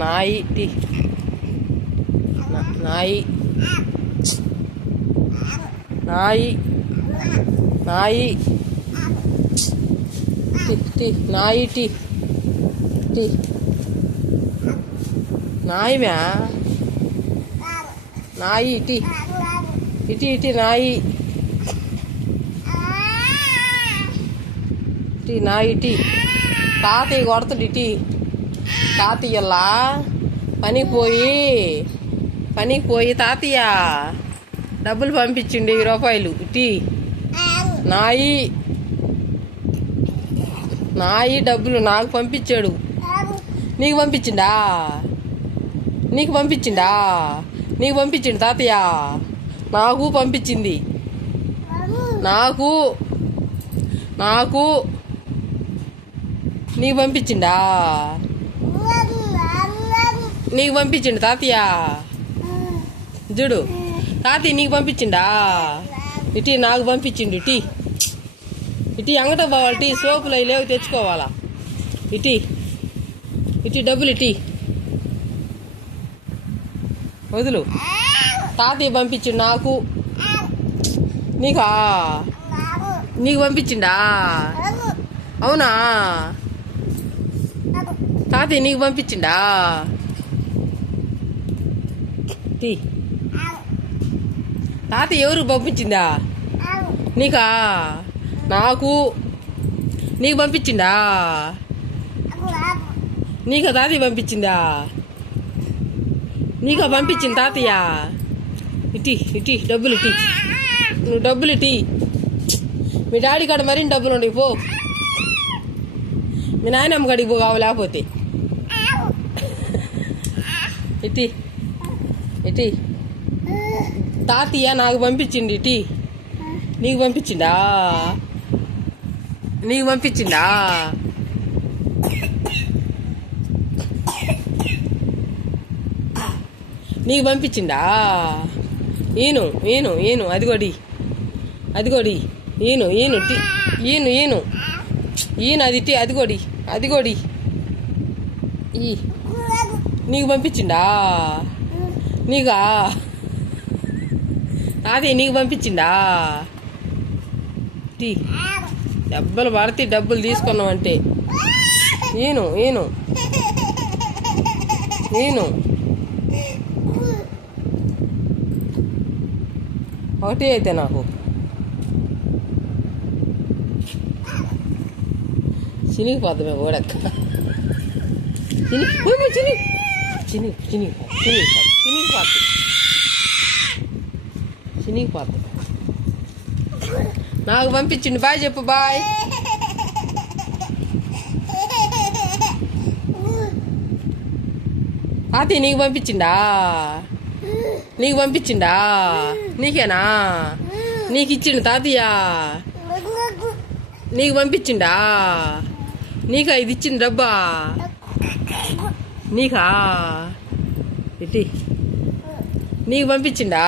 నాయి టీ నాయి నాయి నాయి టీ టీ నాయి టీ టీ నాయి మ్యా నాయి టీ ఇటీ ఇటీ నాయి టీ నాయి టీ తాతయ్య కొడతాడు ఇటీ తాతయ్యల్లా పనికి పోయి తాతయ్య డబ్బులు పంపించిండు 1000 రూపాయలు ఇటీ నాయి డబ్బులు నాకు పంపించాడు. నీకు పంపించిండా నీకు పంపించిండు తాతయ్య. నాకు పంపించింది. నాకు నీకు పంపించిండా నీకు పంపించిండు తాతయ్య. చూడు తాతయ్య నీకు పంపించిండా ఇటీ నాకు పంపించిండు. ఇటీ అంగట పోవాలి. టీ సోపులు అవి లేవు తెచ్చుకోవాలా. ఇటీ డబ్బులు ఇటీ వదులు. తాతయ్య పంపించిండు నాకు. నీకు పంపించిండా? అవునా? తాతయ్య నీకు పంపించిండా? తాతయ్య ఎవరికి పంపించిందా? నీకా? నీకు పంపించిండా? నీకా తాతయ్య పంపించిందా? నీకా పంపించింది తాతయ్య. ఇటీ డబ్బులు ఇటీ. నువ్వు డబ్బులు ఇటీ. మీ డాడీ కాడ మరిన్ని డబ్బులు ఉండవు. పో మీ నాయనమ్మ కాడికి పో కావు. లేకపోతే ఇటీ తాతయ్య నాకు పంపించింది. నీకు పంపించిండా? నీకు పంపించిండా? నీకు పంపించిండా? ఈను అదిగోడి ఈను అది టీ అదిగోడి నీకు పంపించిండా? నీకా? తాతయ్య నీకు పంపించిండా? టీ డబ్బులు పడితే డబ్బులు తీసుకున్నామంటే ఈను ఒకటి అయితే నాకు చినిగిపోతామే ఓడక్క. చినిగిపోతా. నాకు పంపించిండు. బాయ్ చెప్పు. బాయ్. తాతయ్య నీకు పంపించిండా? నీకేనా? నీకు ఇచ్చిండు తాతయ్య. నీకు పంపించిండా? నీకా ఇది ఇచ్చింది డబ్బా? నీకా? నీకు పంపించిండా?